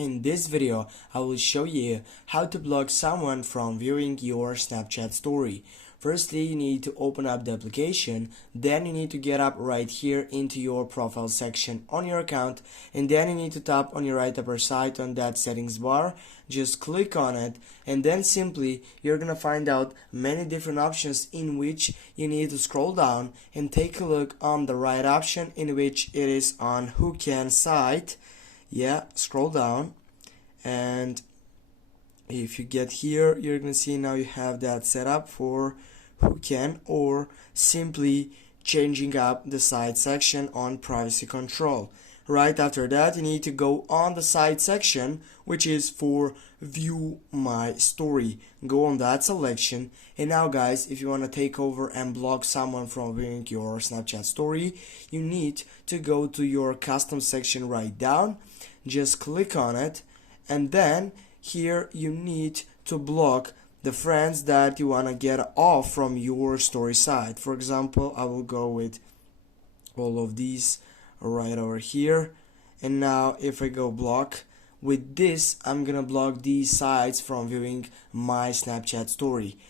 in this video, I will show you how to block someone from viewing your Snapchat story. Firstly, you need to open up the application, then you need to get up right here into your profile section on your account, and then you need to tap on your right upper side on that settings bar. Just click on it, and then simply you're gonna find out many different options in which you need to scroll down and take a look on the right option in which it is on Who Can site. Yeah, scroll down, and if you get here, you're gonna see now you have that set up for Who Can, or simply changing up the site section on privacy control. Right after that, you need to go on the site section, which is for View My Story. Go on that selection, and now guys, if you want to take over and block someone from viewing your Snapchat story, you need to go to your custom section right down, just click on it, and then here you need to block the friends that you want to get off from your story site. For example, I will go with all of these right over here, and now if I go block, with this I'm gonna block these sites from viewing my Snapchat story.